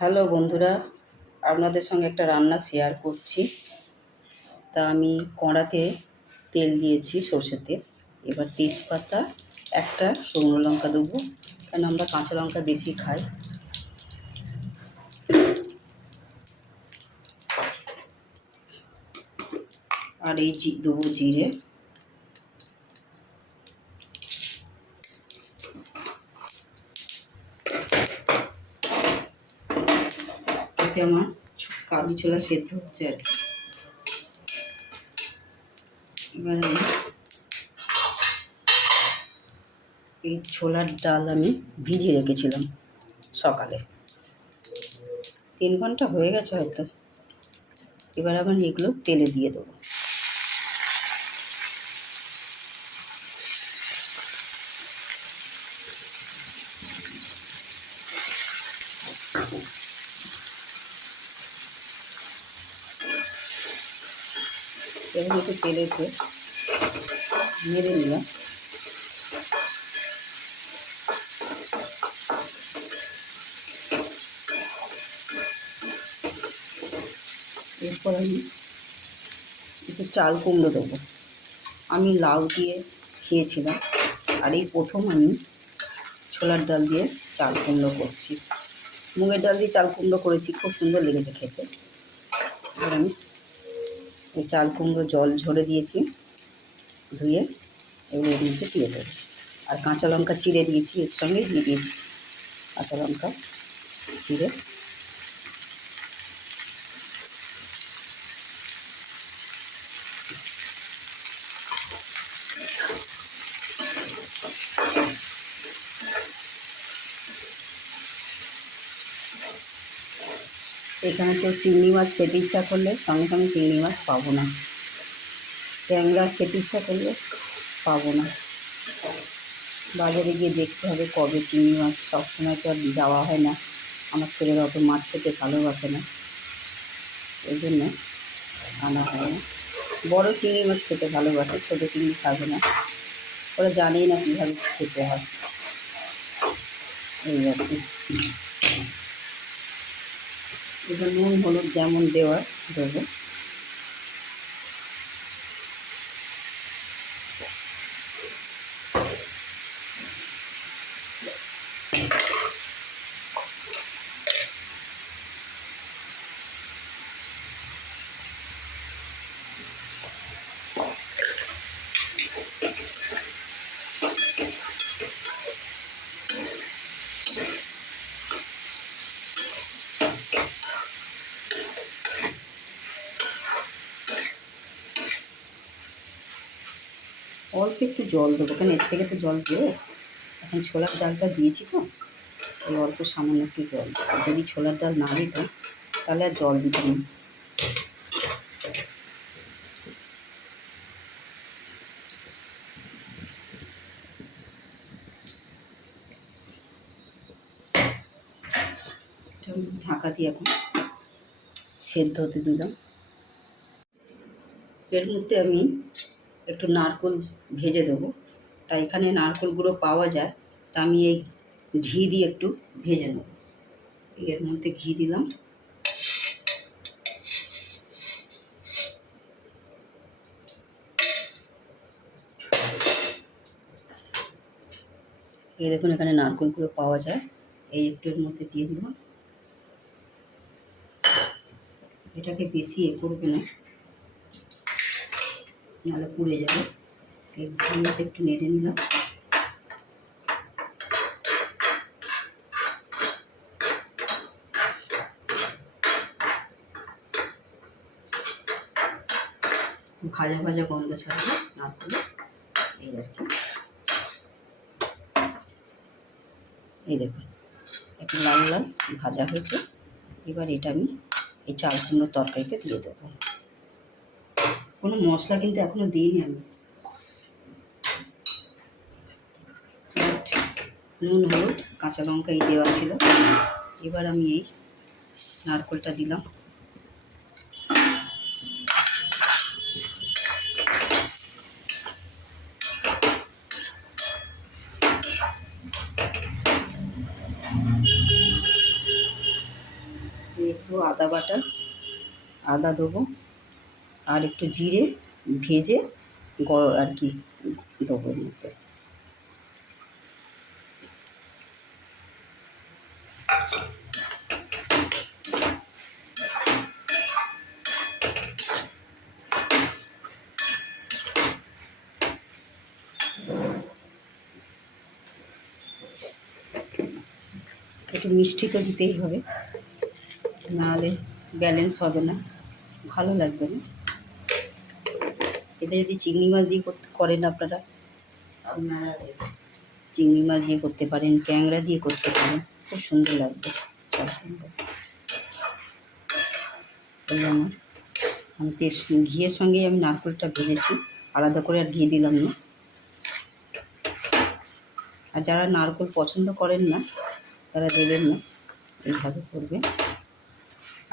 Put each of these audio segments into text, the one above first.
Hello বন্ধুরা, আপনাদের সঙ্গে একটা রান্না শেয়ার করছি। তা আমি কড়াতে তেল দিয়েছি সর্ষের তেল। এবার তেজপাতা, একটা শুকনো লঙ্কা দেবো কারণ আমরা কাঁচা লঙ্কা বেশি খাই। আর এই দেবো জিরে। এতে আমার কাবি ছোলা সেদ্ধ হচ্ছে আর কি। এবার আমি এই ছোলার ডাল আমি ভিজিয়ে রেখেছিলাম সকালে। তিন ঘণ্টা হয়ে গেছে হয়তো। এবার আবার এগুলো তেলে দিয়ে দেবো। একটু তেলেতে নেড়ে নিলাম। এরপর আমি একটু চাল কুমড়ো দেবো। আমি লাউ দিয়ে খেয়েছিলাম, আর এই প্রথম আমি ছোলার ডাল দিয়ে চাল কুমড়ো করছি। মুগের ডাল দিয়ে চাল কুমড়ো করেছি, খুব সুন্দর লেগেছে খেতে। এবার আমি এই চাল কুমড়ো জল ঝরে দিয়েছি, ধুয়ে এগুলো এর মধ্যে দিয়ে দেবো। আর কাঁচা লঙ্কা চিড়ে দিয়েছি, এর সঙ্গে দিয়ে দিয়েছি। কাঁচা লঙ্কা চিড়ে এখানে তো চিংড়ি মাছ খেতে ইচ্ছা করলে সঙ্গে সঙ্গে চিংড়ি মাছ পাবো না। ট্যাংরা খেতে ইচ্ছা করলে পাবো না। বাজারে গিয়ে দেখতে হবে কবে চিংড়ি মাছ, সবসময় তো আর যাওয়া হয় না। আমার ছেলের অত মাছ খেতে ভালোবাসে না। ওই জন্য আনা হয় না। বড়ো চিংড়ি মাছ খেতে ভালোবাসে, ছোটো চিংড়ি খাবে না। ওরা জানেই না কীভাবে খেতে হয়। এই আর কি। এবার নুন হলুদ যেমন দেওয়ার দেবো অল্প একটু জল দেবো। কেন, এর থেকে তো জল দেবো? এখন ছোলার ডালটা দিয়েছি তো এই অল্প সামান্য একটু জল যদি ছোলার ডাল না দিত তাহলে আর জল দিতাম না। ঢাকা দিয়ে এখন সেদ্ধ হতে দিলাম। এর মধ্যে আমি একটু নারকোল ভেজে দেবো। তাই এখানে নারকোল গুঁড়ো পাওয়া যায়, তা আমি এই ঘি দিয়ে একটু ভেজে নেব। এর মধ্যে ঘি দিলাম। এই দেখুন এখানে নারকোল গুঁড়ো পাওয়া যায়। এই একটু এর মধ্যে দিয়ে দিলাম। এটাকে বেশি এ করবে না। নাহলে পুড়ে যাবে। একটু নেড়ে নিলাম। ভাজা ভাজা গন্ধ ছাড়বে নারকেলে এই আর কি। এই দেখুন, একটু লাল লাল ভাজা হয়েছে। এবার এটা আমি এই চাল তরকারিতে দিয়ে দেবো। কোনো মশলা কিন্তু এখনও দিইনি আমি। নুন, হলুদ, কাঁচা লঙ্কা এই দেওয়া ছিল। এবার আমি এই নারকলটা দিলাম। আদা বাটা, আদা দেবো। আর একটু জিরে ভেজে গড় আর কি দেবো মধ্যে। একটু মিষ্টি তো দিতেই হবে, নাহলে ব্যালেন্স হবে না, ভালো লাগবে না। এতে যদি চিংড়ি মাছ দিয়ে করতে করেন আপনারা? আপনারা চিংড়ি মাছ দিয়ে করতে পারেন, ক্যাংড়া দিয়ে করতে পারেন। খুব সুন্দর লাগবে। এই আমি তেস ঘিয়ের সঙ্গেই আমি নারকেলটা ভেজেছি। আলাদা করে আর ঘি দিলাম না। আর যারা নারকেল পছন্দ করেন না, তারা দেবেন না। এইভাবে করবে।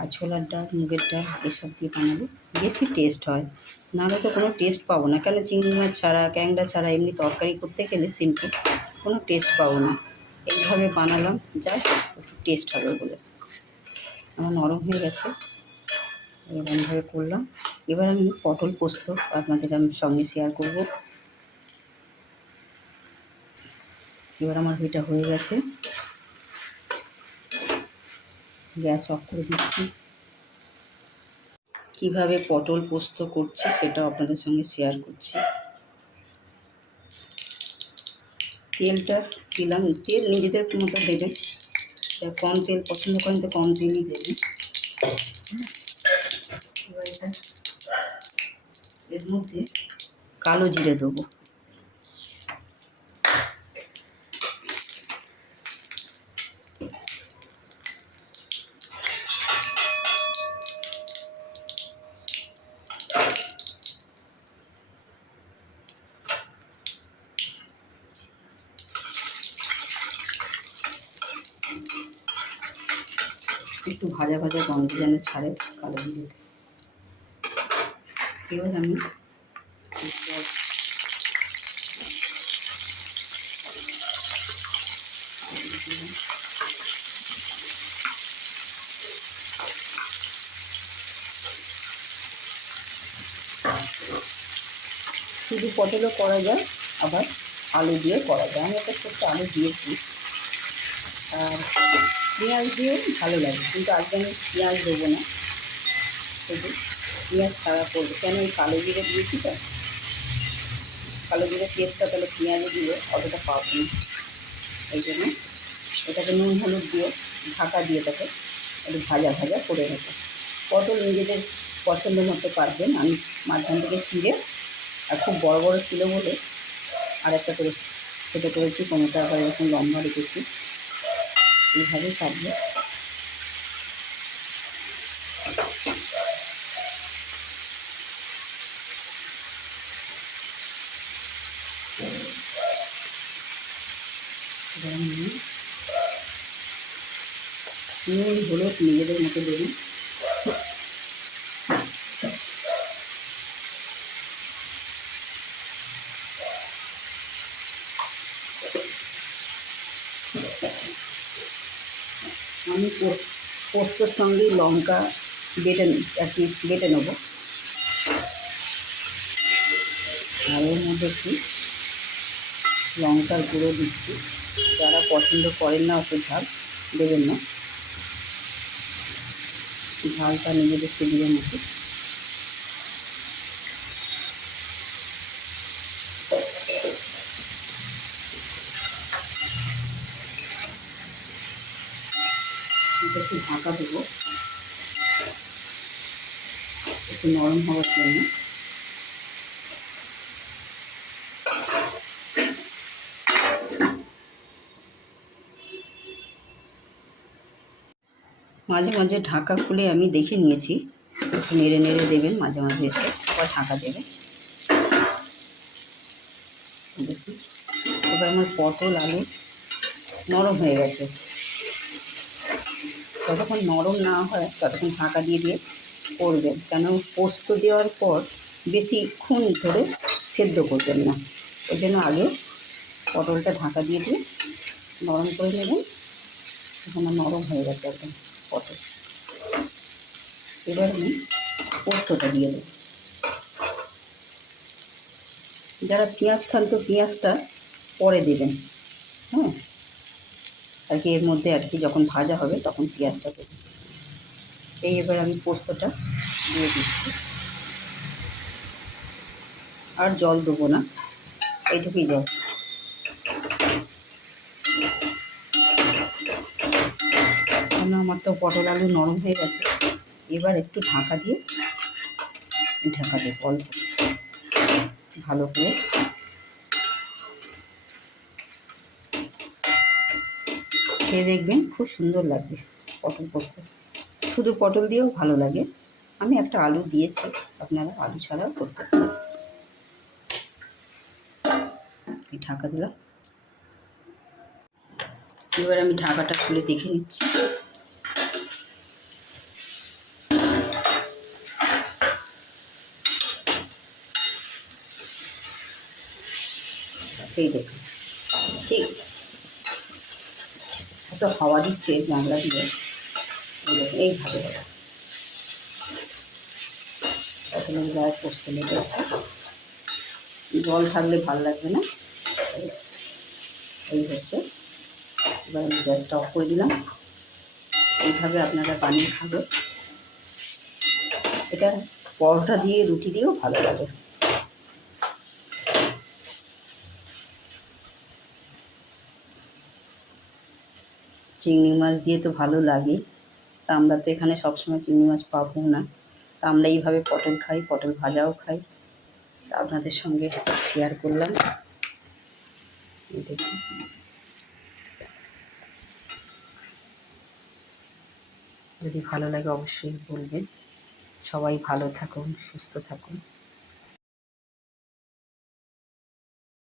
আর ছোলার ডাল, মুগের ডাল, এসব দিয়ে বানালে বেশি টেস্ট হয়। নাহলে তো কোনো টেস্ট পাবো না। কেন চিংড়ি মাছ ছাড়া, ক্যাংড়া ছাড়া, এমনি তরকারি করতে গেলে সিম্পল কোনো টেস্ট পাবো না। এইভাবে বানালাম। জাস্ট একটু টেস্ট হবে বলে। আমার নরম হয়ে গেছে। এরকমভাবে করলাম। এবার আমি পটল পোস্ত আপনাদের আমি সঙ্গে শেয়ার করব। এবার আমার এটা হয়ে গেছে। গ্যাস অফ করে দিচ্ছি। কীভাবে পটল পোস্ত করছি সেটা আপনাদের সঙ্গে শেয়ার করছি। তেলটা দিলাম, তেল নিজেদের মতো দেবেন কম তেল পছন্দ করেন তো কম তেলই দেবেন। এর মধ্যে কালো জিরে দেবো। একটু ভাজা ভাজা গন্ধ যেন ছাড়ে কালো জিরেতে এবার আমি শুধু পটলও করা যায়, আবার আলু দিয়ে করা যায়। আমি একটা ছোট্ট আলু দিয়েছি। আর পেঁয়াজ দিয়েও ভালো লাগে, কিন্তু আজকে আমি পেঁয়াজ দেবো না। শুধু পেঁয়াজ ছাড়া করব। কেন ওই কালো জিরে দিয়েছি তো? কালো জিরে পেস্টটা তাহলে পেঁয়াজে দিলে অতটা পাবো না। এই জন্য এটাকে নুন হলুদ দিয়ে ঢাকা দিয়ে তাকে একটু ভাজা ভাজা করে নেব। পটল নিজেদের পছন্দ মতো পারবেন। আমি মাঝখান থেকে চিড়ে আর খুব বড় বড় ছিল বলে আর একটা করে ছোটো করেছি, কোনোটা আবার এরকম লম্বা রেখেছি। এইভাবেই কাটবে। নুন হলুদ নিজেদের মতো দেবেন। আমি পোস- পোস্তর সঙ্গে লঙ্কা বেটে আর কি বেটে নেব। আর এর মধ্যে একটু লঙ্কার গুঁড়ো দিচ্ছি। যারা পছন্দ করেন না অত ঝাল দেবেন না। ঝালটা নিজেদের সেগুলোর মতো। একটু ঢাকা দেবো। একটু নরম হওয়ার জন্য। মাঝে মাঝে ঢাকা খুলে আমি দেখে নিয়েছি। একটু নেড়ে নেড়ে দেবেন মাঝে মাঝে এসে আবার ঢাকা দেবেন। দেখুন, এবার আমার পটল আলু নরম হয়ে গেছে। যতক্ষণ নরম না হয় ততক্ষণ ঢাকা দিয়ে দিয়ে করবেন। কেন? পোস্ত দেওয়ার পর বেশিক্ষণ ধরে সেদ্ধ করবেন না। ওই জন্য আগে পটলটা ঢাকা দিয়ে দিয়ে নরম করে নেবেন। তখন নরম হয়ে গেছে একদম পটল। এবার আমি পোস্তটা দিয়ে দেবো। যারা পেঁয়াজ খান তো পেঁয়াজটা পরে দেবেন। হ্যাঁ? আর কি এর মধ্যে আর কি যখন ভাজা হবে তখন পেঁয়াজটা দেবো। এই এবার আমি পোস্তটা দিয়ে দিচ্ছি। আর জল দেবো না, এইটুকুই জল। কেন আমার তো পটল আলু নরম হয়ে গেছে, এবার একটু ঢাকা দিয়ে ঢাকা দেবো অল্প। ভালো করে খেয়ে দেখবেন খুব সুন্দর লাগবে পটল পোস্ত। শুধু পটল দিয়েও ভালো লাগে। আমি একটা আলু দিয়েছি, আপনারা আলু ছাড়াও করতে পারেন। ঢাকা দিলাম। এবার আমি ঢাকাটা খুলে দেখে নিচ্ছি। এই দেখুন, ঠিক এত হাওয়া দিচ্ছে জানলা দিয়ে এইভাবে। এখন গায়ে পোস্ত লেগে জল থাকলে ভালো লাগবে না। এই হচ্ছে। এবার আমি গ্যাসটা অফ করে দিলাম। এইভাবে আপনারা বানিয়ে খাবে। এটা পরোটা দিয়ে রুটি দিয়েও ভালো লাগে। চিংড়ি মাছ দিয়ে তো ভালো লাগে। তা আমরা তো এখানে সবসময় চিংড়ি মাছ পাবো না। তা আমরা এইভাবে পটল খাই, পটল ভাজাও খাই। তা আপনাদের সঙ্গে শেয়ার করলাম। দেখুন। যদি ভালো লাগে অবশ্যই বলবেন। সবাই ভালো থাকুন, সুস্থ থাকুন।